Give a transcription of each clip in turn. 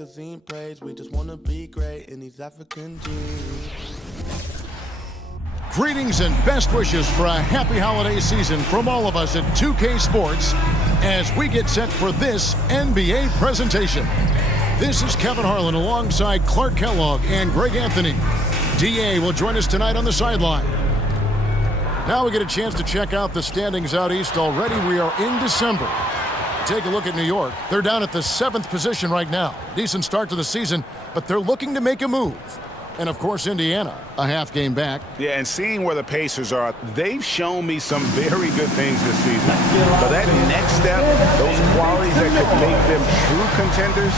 magazine page. We just wanna be great in these African jeans. Greetings and best wishes for a happy holiday season from all of us at 2K Sports as we get set for this NBA presentation. This is Kevin Harlan alongside Clark Kellogg and Greg Anthony. DA will join us tonight on the sideline. Now we get a chance to check out the standings out east already. We are in December. Take a look at New York. They're down at the 7th position right now. Decent start to the season, but they're looking to make a move. And, of course, Indiana, a half game back. Yeah, and seeing where the Pacers are, they've shown me some very good things this season. But that next step, those qualities that could make them true contenders,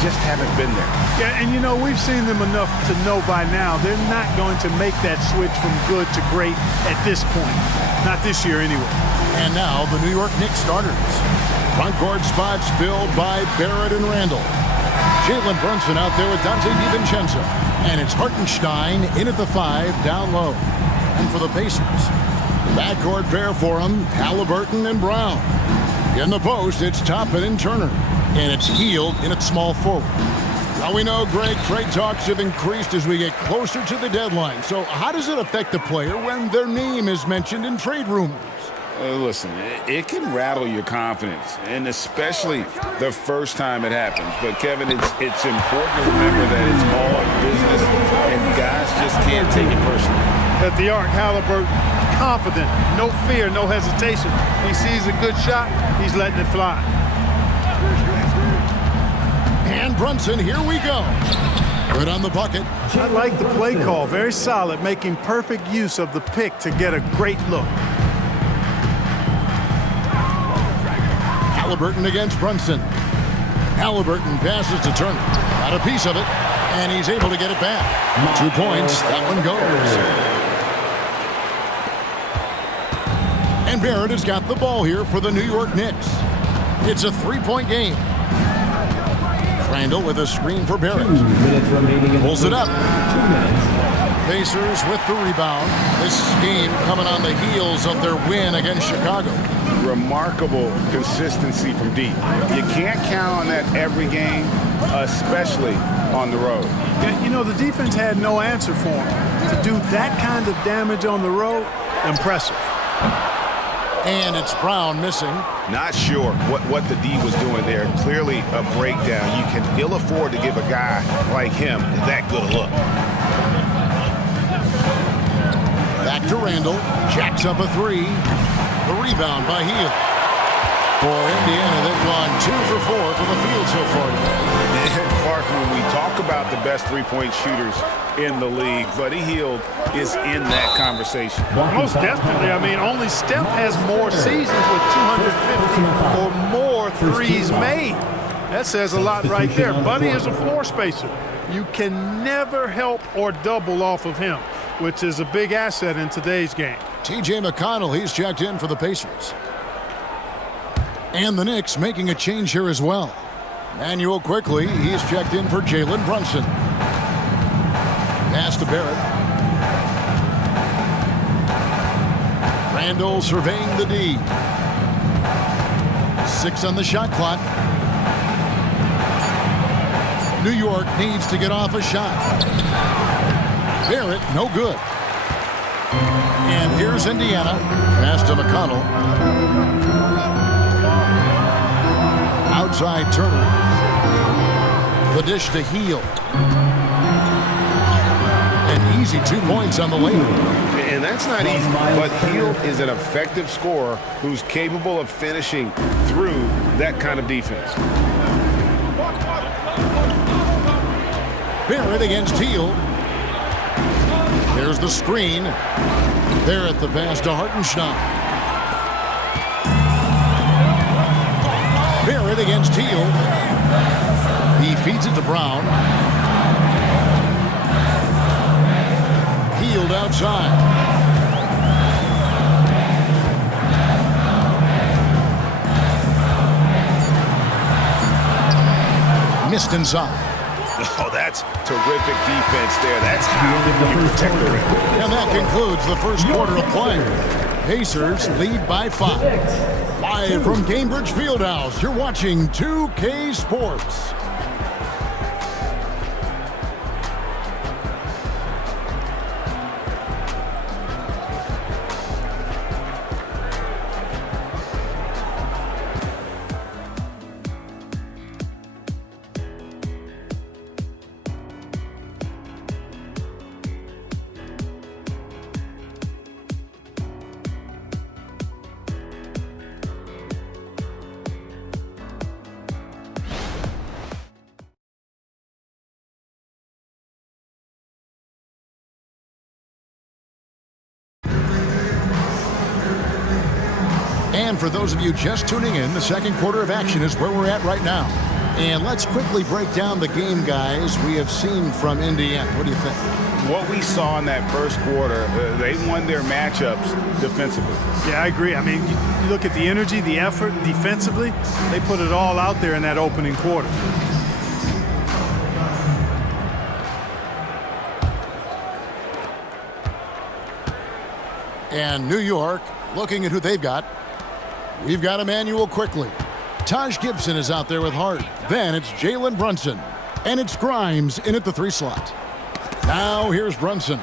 just haven't been there. Yeah, and, you know, we've seen them enough to know by now they're not going to make that switch from good to great at this point. Not this year, anyway. And now the New York Knicks starters. Front court spots filled by Barrett and Randall. Jalen Brunson out there with Dante DiVincenzo. And it's Hartenstein in at the 5, down low. And for the Pacers, the backcourt pair for them, Halliburton and Brown. In the post, it's Toppin and Turner. And it's Hield in at small forward. Now we know, Greg, trade talks have increased as we get closer to the deadline. So how does it affect the player when their name is mentioned in trade rumors? Listen, it can rattle your confidence, and especially the first time it happens. But, Kevin, it's important to remember that it's all business, and guys just can't take it personally. At the arc, Halliburton, confident, no fear, no hesitation. He sees a good shot, he's letting it fly. And Brunson, here we go. Good on the bucket. I like the play call, very solid, making perfect use of the pick to get a great look. Halliburton against Brunson. Halliburton passes to Turner. Got a piece of it, and he's able to get it back. 2 points. That one goes. And Barrett has got the ball here for the New York Knicks. It's a 3-point game. Randall with a screen for Barrett. Pulls it up. Pacers with the rebound. This game coming on the heels of their win against Chicago. Remarkable consistency from deep. You can't count on that every game, especially on the road. Yeah, you know, the defense had no answer for him. To do that kind of damage on the road, impressive. And it's Brown missing. Not sure what the D was doing there. Clearly a breakdown. You can ill afford to give a guy like him that good a look. Back to Randall. Jacks up a 3. The rebound by Hield. For Indiana, they've gone 2 for 4 from the field so far today. Clark, when we talk about the best three-point shooters in the league, Buddy Hield is in that conversation. Most definitely. I mean, only Steph has more seasons with 250 or more threes made. That says a lot right there. Buddy is a floor spacer. You can never help or double off of him, which is a big asset in today's game. T.J. McConnell, he's checked in for the Pacers. And the Knicks making a change here as well. Manuel quickly, he's checked in for Jalen Brunson. Pass to Barrett. Randall surveying the D. 6 on the shot clock. New York needs to get off a shot. Barrett, no good. And here's Indiana. Pass to McConnell. Outside Turner. The dish to Hield. An easy 2 points on the lane. And that's not easy, but Hield is an effective scorer who's capable of finishing through that kind of defense. Barrett against Hield. There's the screen. Barrett the pass to Hartenstein. Barrett against Hield. He feeds it to Brown. Hield outside. Missed inside. Oh, that's terrific defense there. That's how you protect the rim. And that concludes the first quarter of play. Pacers lead by 5. Live from Cambridge Fieldhouse, you're watching 2K Sports. And for those of you just tuning in, the second quarter of action is where we're at right now. And let's quickly break down the game, guys, we have seen from Indiana. What do you think? What we saw in that first quarter, they won their matchups defensively. Yeah, I agree. I mean, you look at the energy, the effort defensively, they put it all out there in that opening quarter. And New York, looking at who they've got. We've got Emmanuel quickly. Taj Gibson is out there with Hart. Then it's Jalen Brunson. And it's Grimes in at the 3 slot. Now here's Brunson.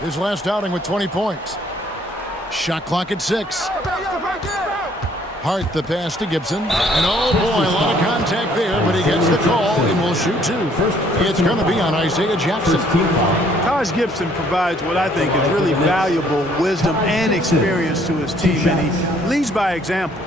His last outing with 20 points. Shot clock at 6. Hart the pass to Gibson. And oh boy, a lot of contact there, but he gets the call and will shoot 2. It's going to be on Isaiah Jackson. Taj Gibson provides what I think is really valuable wisdom and experience to his team, and he leads by example.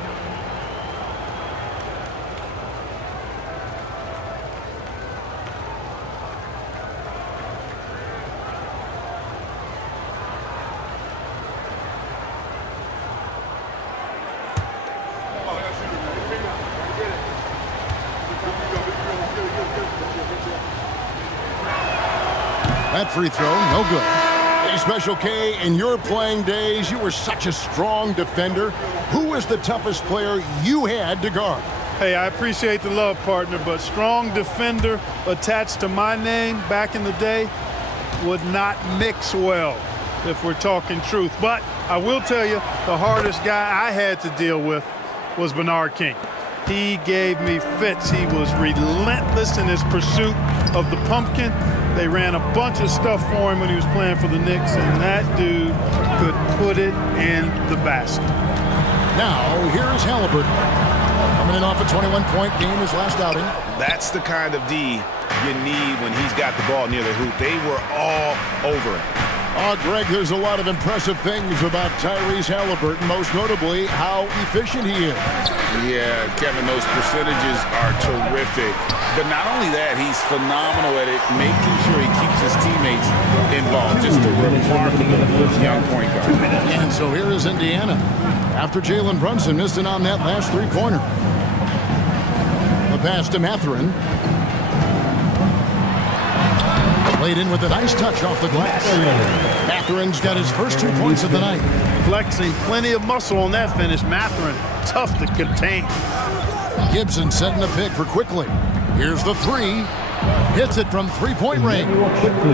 That free throw, no good. Hey, Special K, in your playing days, you were such a strong defender. Who was the toughest player you had to guard? Hey, I appreciate the love, partner, but strong defender attached to my name back in the day would not mix well, if we're talking truth. But I will tell you, the hardest guy I had to deal with was Bernard King. He gave me fits. He was relentless in his pursuit of the pumpkin. They ran a bunch of stuff for him when he was playing for the Knicks, and that dude could put it in the basket. Now, here's Halliburton. Coming in off a 21-point game, his last outing. That's the kind of D you need when he's got the ball near the hoop. They were all over it. Oh, Greg, there's a lot of impressive things about Tyrese Halliburton, most notably how efficient he is. Yeah, Kevin, those percentages are terrific. But not only that, he's phenomenal at it, making sure he keeps his teammates involved. Just a remarkable young point guard. And so here is Indiana. After Jalen Brunson missed it on that last 3-pointer. The pass to Mathurin. Played in with a nice touch off the glass. Mathurin's got his first 2 points of the night. Flexing plenty of muscle on that finish. Mathurin, tough to contain. Gibson setting the pick for Quickly. Here's the 3. Hits it from 3-point range.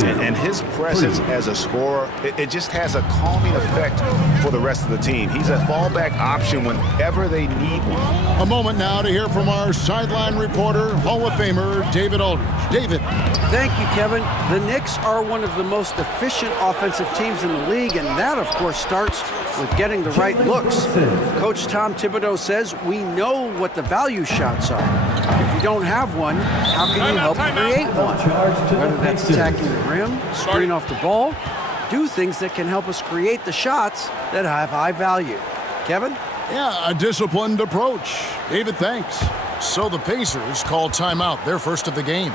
And his presence as a scorer, it just has a calming effect for the rest of the team. He's a fallback option whenever they need one. A moment now to hear from our sideline reporter, Hall of Famer David Aldridge. David. Thank you, Kevin. The Knicks are one of the most efficient offensive teams in the league, and that, of course, starts with getting the right looks. Coach Tom Thibodeau says we know what the value shots are. If you don't have one, how can you help create one? Whether that's attacking the rim, screen off the ball, do things that can help us create the shots that have high value. Kevin? Yeah, a disciplined approach. David, thanks. So the Pacers call timeout, their first of the game.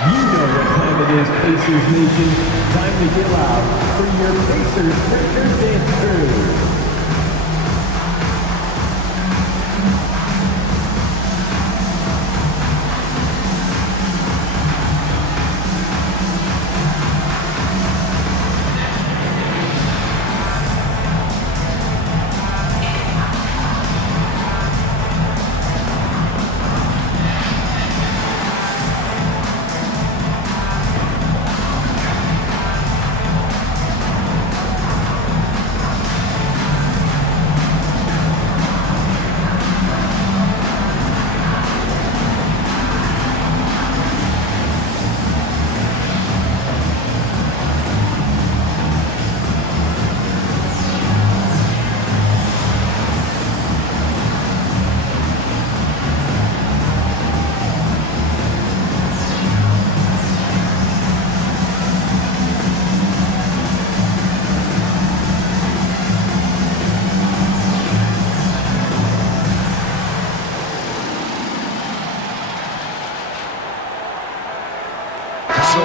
You know what time it is, Pacers Nation. Time to get loud for your Pacers Breakers Dance Crew.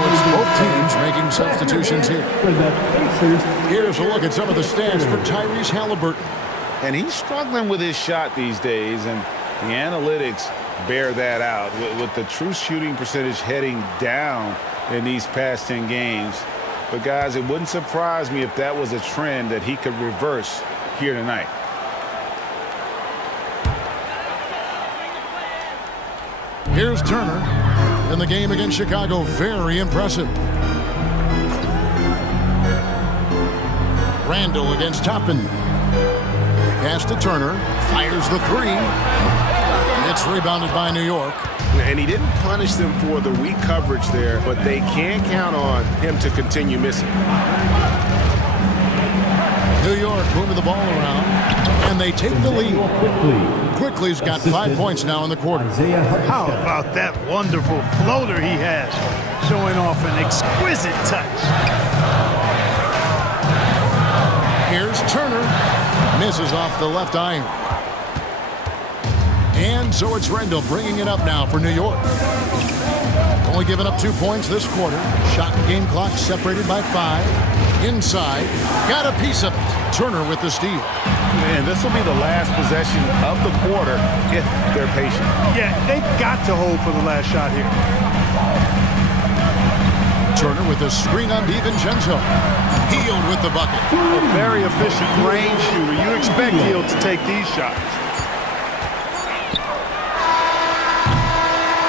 it's both teams making substitutions here. For the Pacers, Here's a look at some of the stats for Tyrese Halliburton. And he's struggling with his shot these days, and the analytics bear that out with the true shooting percentage heading down in these past 10 games. But, guys, it wouldn't surprise me if that was a trend that he could reverse here tonight. Here's Turner in the game against Chicago. Very impressive. Randall against Toppin. Pass to Turner. Fires the three. It's rebounded by New York. And he didn't punish them for the weak coverage there, but they can count on him to continue missing. New York moving the ball around, and they take the lead. Quickly's got 5 points now in the quarter. How about that wonderful floater he has, showing off an exquisite touch. Here's Turner. Misses off the left iron. And so it's Randall bringing it up now for New York. Only giving up 2 points this quarter. Shot and game clock separated by 5. Inside. Got a piece of it. Turner with the steal. And this will be the last possession of the quarter if they're patient. Yeah, they've got to hold for the last shot here. Turner with a screen on DiVincenzo. Healed with the bucket. A very efficient range shooter. You expect Hield to take these shots.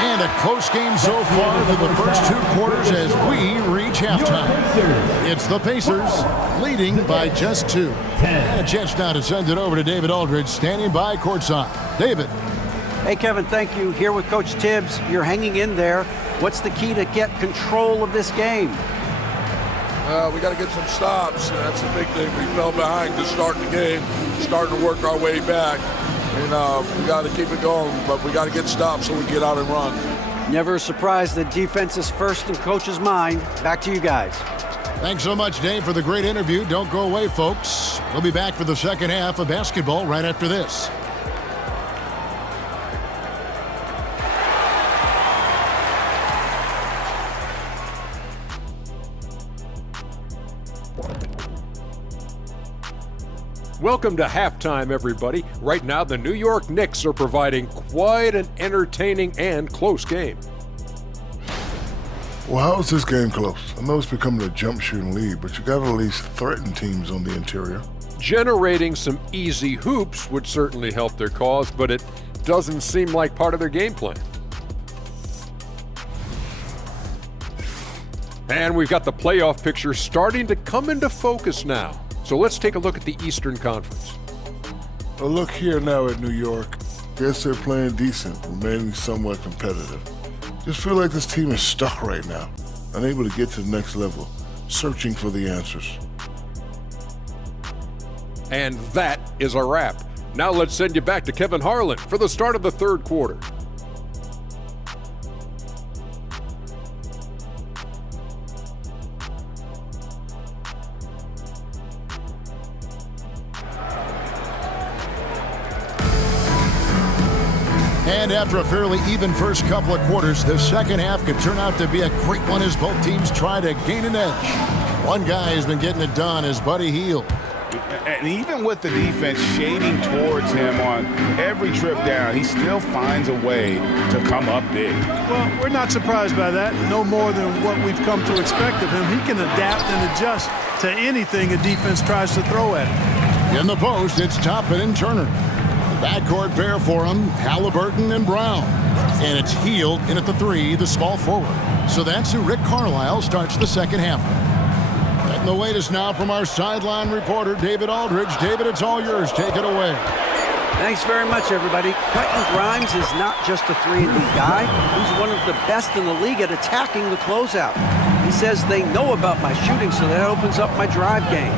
And a close game so far for the first 2 quarters as we reach halftime. It's the Pacers leading by just 2. And a chance now to send it over to David Aldridge standing by courtside. David. Hey, Kevin, thank you. Here with Coach Tibbs. You're hanging in there. What's the key to get control of this game? We got to get some stops. That's the big thing. We fell behind to start the game, starting to work our way back. And we got to keep it going, but we got to get stops so we get out and run. Never a surprise that defense is first in Coach's mind. Back to you guys. Thanks so much, Dave, for the great interview. Don't go away, folks. We'll be back for the second half of basketball right after this. Welcome to halftime, everybody. Right now, the New York Knicks are providing quite an entertaining and close game. Well, how is this game close? I know it's becoming a jump shooting lead, but you got to at least threaten teams on the interior. Generating some easy hoops would certainly help their cause, but it doesn't seem like part of their game plan. And we've got the playoff picture starting to come into focus now. So let's take a look at the Eastern Conference. A look here now at New York. Guess they're playing decent, remaining somewhat competitive. Just feel like this team is stuck right now, unable to get to the next level, searching for the answers. And that is a wrap. Now let's send you back to Kevin Harlan for the start of the third quarter. And after a fairly even first couple of quarters, the second half could turn out to be a great one as both teams try to gain an edge. One guy has been getting it done is Buddy Hield. And even with the defense shading towards him on every trip down, he still finds a way to come up big. Well, we're not surprised by that. No more than what we've come to expect of him. He can adapt and adjust to anything a defense tries to throw at him. In the post, it's Toppin and Turner. The backcourt pair for him, Halliburton and Brown. And it's Hield in at the 3, the small forward. So that's who Rick Carlisle starts the second half. And the latest now from our sideline reporter, David Aldridge. David, it's all yours. Take it away. Thanks very much, everybody. Quentin Grimes is not just a 3-and-D guy. He's one of the best in the league at attacking the closeout. He says they know about my shooting, so that opens up my drive game.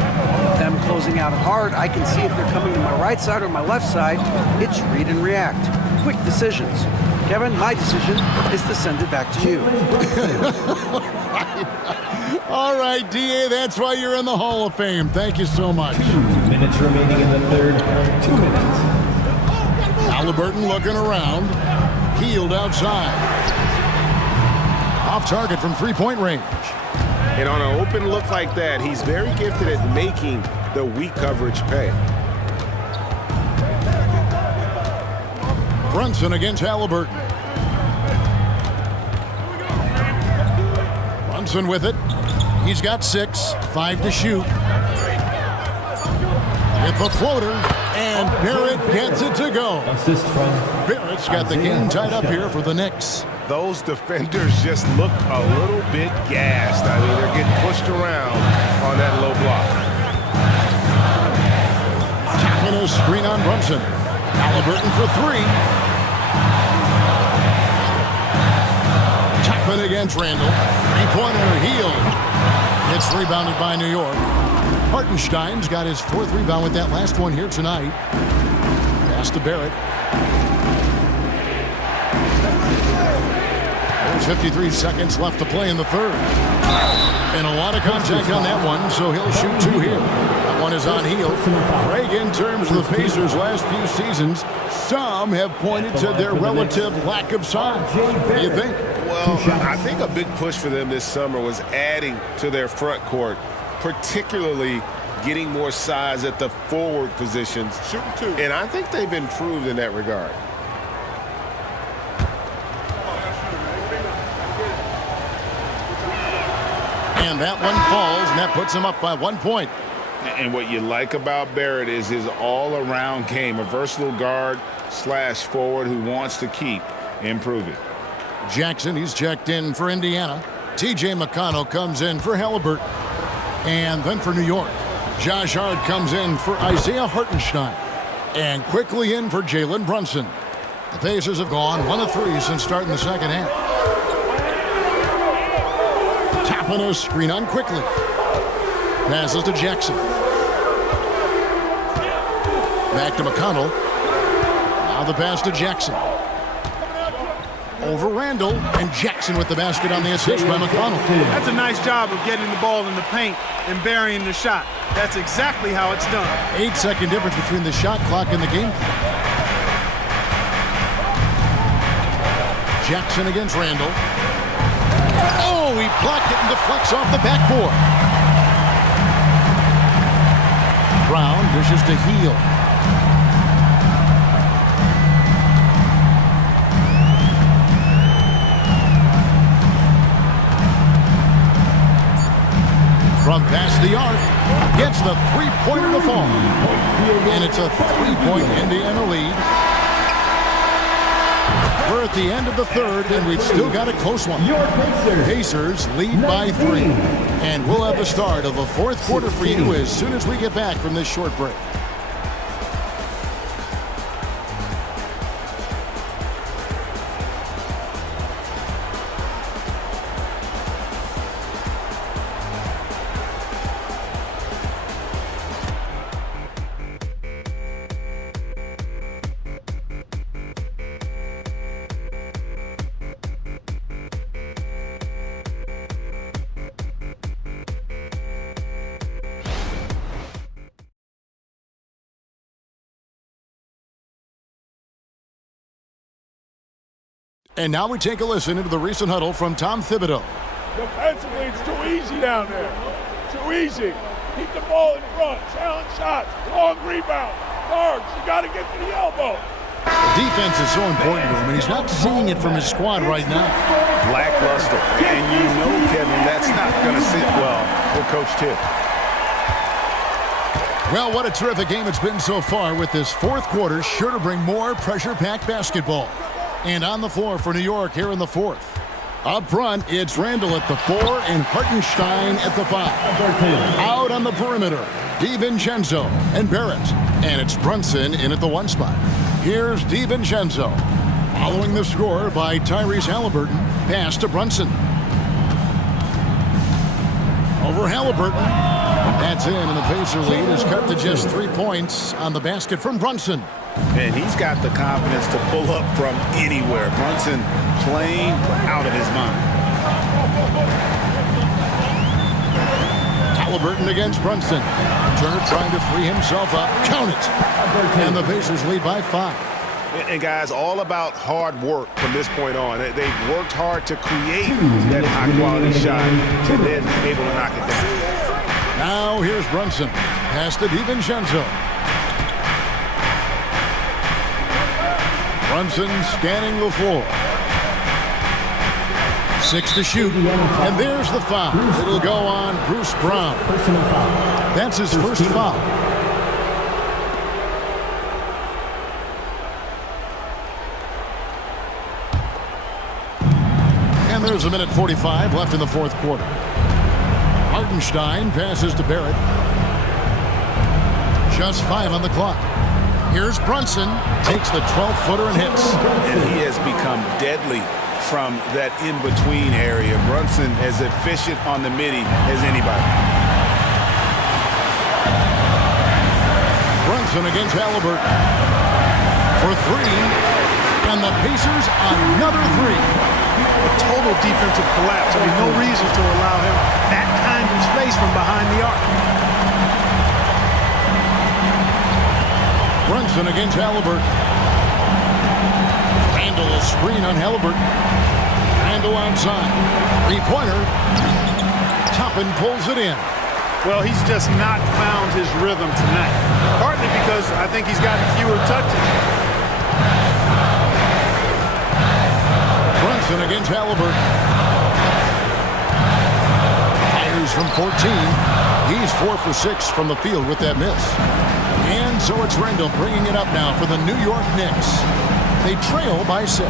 With them closing out hard, I can see if they're coming to my right side or my left side. It's read and react. Quick decisions. Kevin, my decision is to send it back to you. All right, D.A., that's why you're in the Hall of Fame. Thank you so much. 2 minutes remaining in the third. 2 minutes. Halliburton looking around. Hield outside. Off target from three-point range. And on an open look like that, he's very gifted at making the weak coverage pay. Brunson against Halliburton. Brunson with it. He's got 6, 5 to shoot. With the floater, and Barrett gets it to go. Assist from Barrett's got the game tied up here for the Knicks. Those defenders just look a little bit gassed. I mean, they're getting pushed around on that low block. Tapping a screen on Brunson. Halliburton for 3. Tapping against Randall. Three-pointer, Hield. It's rebounded by New York. Hartenstein's got his 4th rebound with that last one here tonight. Pass to Barrett. There's 53 seconds left to play in the third. And a lot of contact on that one, so he'll shoot 2 here. That one is on Hield. Craig, in terms of the Pacers' last few seasons, some have pointed to their relative lack of size. What do you think? Well, I think a big push for them this summer was adding to their front court, particularly getting more size at the forward positions. And I think they've improved in that regard. And that one falls, and that puts him up by 1 point. And what you like about Barrett is his all-around game, a versatile guard / forward who wants to keep improving. Jackson, he's checked in for Indiana. T.J. McConnell comes in for Halliburton. And then for New York, Josh Hart comes in for Isaiah Hartenstein. And quickly in for Jalen Brunson. The Pacers have gone 1 of 3 since starting the second half. Tapping a screen on quickly. Passes to Jackson. Back to McConnell. Now the pass to Jackson. Over Randall, and Jackson with the basket on the assist by McConnell. That's a nice job of getting the ball in the paint and burying the shot. That's exactly how it's done. 8-second difference between the shot clock and the game clock. Jackson against Randall. Oh, he blocked it and deflects off the backboard. Brown dishes to Hield. From past the arc, gets the three-pointer to fall. And it's a 3-point Indiana lead. We're at the end of the third, and we've still got a close one. Pacers lead by 3. And we'll have the start of the 4th quarter for you as soon as we get back from this short break. And now we take a listen into the recent huddle from Tom Thibodeau. Defensively, it's too easy down there. Too easy. Keep the ball in front. Challenge shots. Long rebound. Guards, you got to get to the elbow. Defense is so important to him, and he's not seeing it from his squad right now. Lackluster. And you know, Kevin, that's not going to sit well for Coach Tibb. Well, what a terrific game it's been so far, with this 4th quarter sure to bring more pressure-packed basketball. And on the floor for New York here in the 4th. Up front, it's Randall at the 4 and Hartenstein at the 5. Out on the perimeter, DiVincenzo and Barrett. And it's Brunson in at the 1 spot. Here's DiVincenzo. Following the score by Tyrese Halliburton. Pass to Brunson. Over Halliburton. That's in, and the Pacer lead is cut to just 3 points on the basket from Brunson. And he's got the confidence to pull up from anywhere. Brunson playing out of his mind. Halliburton against Brunson. Turner trying to free himself up. Count it. And the Pacers lead by 5. And guys, all about hard work from this point on. They've worked hard to create that high-quality shot and then able to knock it down. Now here's Brunson. Pass to DiVincenzo. Brunson scanning the floor. 6 to shoot. And there's the foul. It'll go on Bruce Brown. That's his first foul. And there's a minute 45 left in the fourth quarter. Hartenstein passes to Barrett. Just 5 on the clock. Here's Brunson. Takes the 12-footer and hits. And he has become deadly from that in-between area. Brunson as efficient on the midi as anybody. Brunson against Halliburton. For 3. And the Pacers another 3. A total defensive collapse. I mean, no reason to allow him that kind of space from behind the arc. Brunson against Halliburton. Randall a screen on Halliburton. Randall outside. 3-pointer. Toppin pulls it in. Well, he's just not found his rhythm tonight. Partly because I think he's gotten fewer touches. Brunson against Halliburton. Fires from 14. He's 4 for 6 from the field with that miss. And so it's Randall bringing it up now for the New York Knicks. They trail by 6.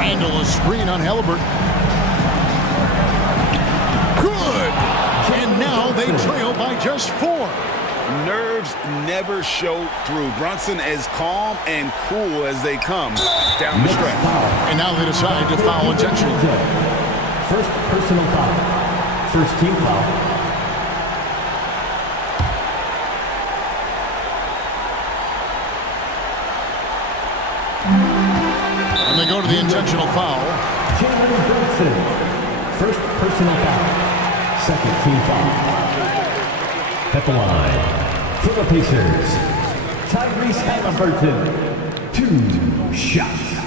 Randall a screen on Halliburton. Good! And now they trail by just 4. Nerves never show through. Brunson as calm and cool as they come down the stretch. And now they decide to foul intentionally. First personal foul. First team foul. And they go to the intentional foul. Chandler Brunson. First personal foul. Second team foul. At the line. For the Pacers, Tyrese Halliburton, 2 shots.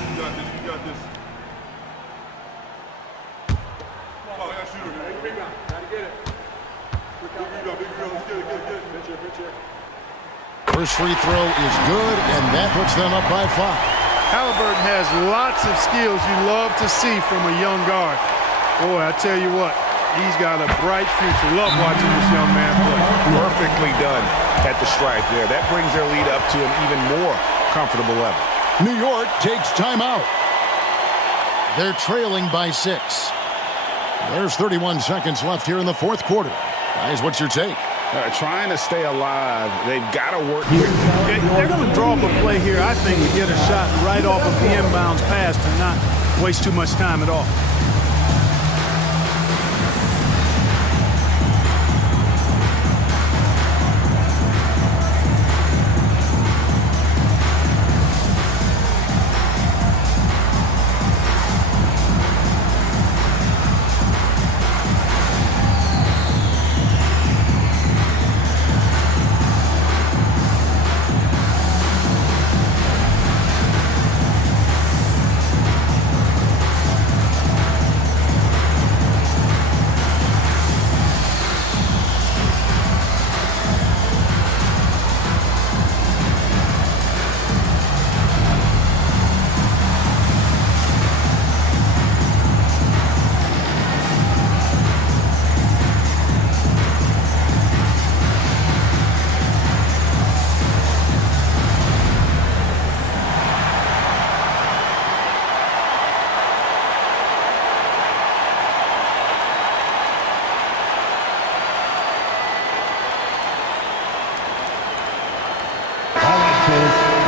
First free throw is good, and that puts them up by 5. Halliburton has lots of skills you love to see from a young guard. Boy, I tell you what, he's got a bright future. Love watching this young man play. Perfectly done at the stripe there. That brings their lead up to an even more comfortable level. New York takes timeout. They're trailing by 6. There's 31 seconds left here in the fourth quarter. Guys, what's your take? Trying to stay alive. They've got to work. They're going to draw up a play here, I think, to get a shot right off of the inbounds pass and not waste too much time at all.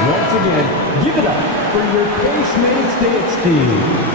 Once again, give it up for your Basemates Dance Team.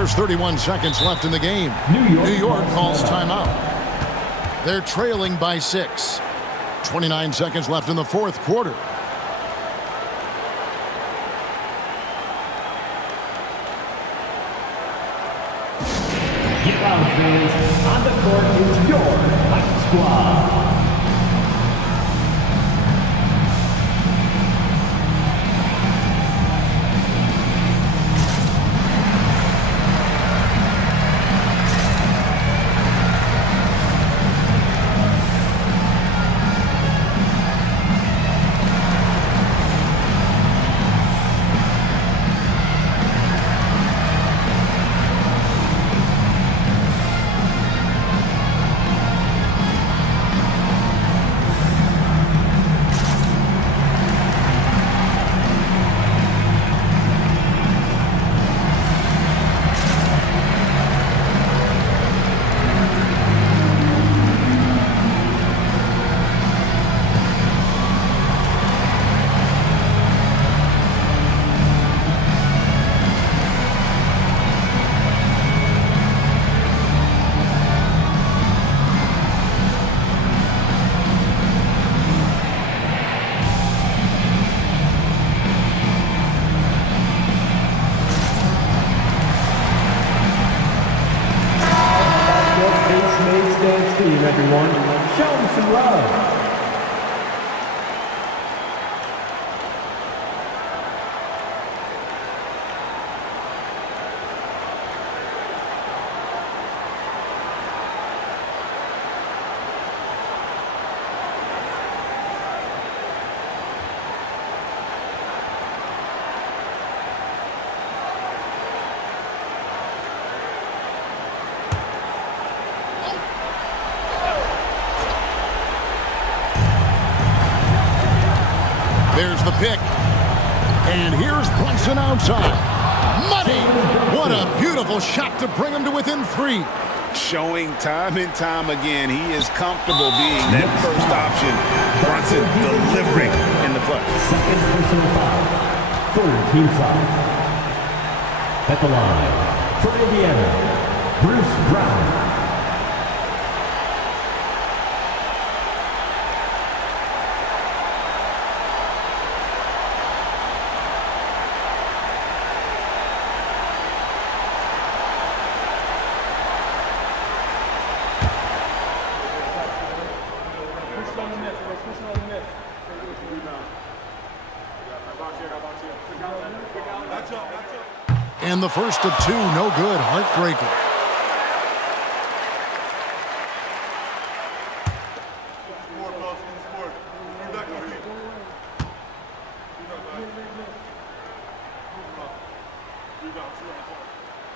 There's 31 seconds left in the game. New York calls timeout. They're trailing by 6. 29 seconds left in the fourth quarter. Get loud, fans. On the court is your Knicks squad. Everyone, show them some love. There's the pick. And here's Brunson outside. Money! What a beautiful shot to bring him to within 3. Showing time and time again he is comfortable being that first option. Brunson delivering in the clutch. Second personal foul. Third team foul. At the line, for Indiana, Bruce Brown. And the first of 2, no good. Heartbreaker.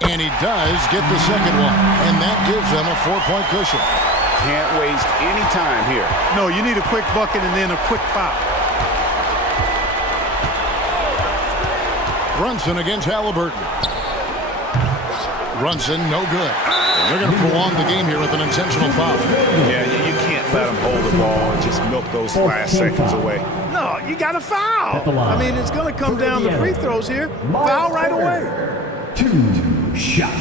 And he does get the second one. And that gives them a 4-point cushion. Can't waste any time here. No, you need a quick bucket and then a quick foul. Brunson against Halliburton. Brunson, no good. They're going to prolong the game here with an intentional foul. Yeah, you can't let them hold the ball and just milk those last seconds away. No, you got to foul. I mean, it's going to come down to free throws here. Foul right away. 2 shots.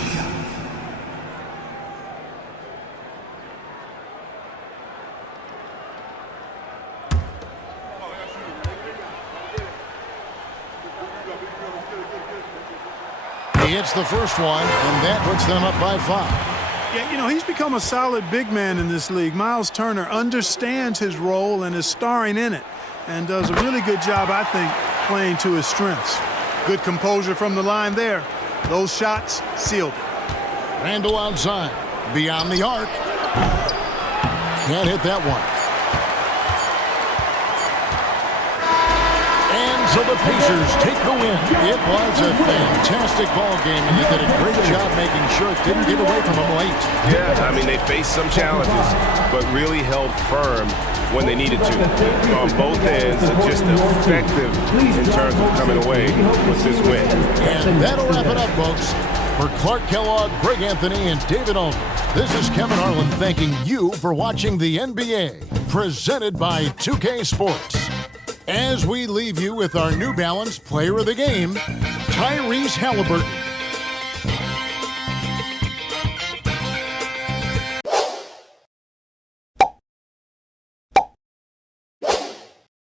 He hits the first one, and that puts them up by 5. Yeah, you know, he's become a solid big man in this league. Miles Turner understands his role and is starring in it and does a really good job, I think, playing to his strengths. Good composure from the line there. Those shots sealed it. Randall outside, beyond the arc. Can't hit that one. So the Pacers take the win. It was a fantastic ball game, and they did a great job making sure it didn't get away from them late. Yeah, I mean, they faced some challenges, but really held firm when they needed to. On both ends, just effective in terms of coming away with this win. And that'll wrap it up, folks. For Clark Kellogg, Greg Anthony, and David Ulmer, this is Kevin Harlan thanking you for watching the NBA, presented by 2K Sports. As we leave you with our New Balance Player of the Game, Tyrese Halliburton.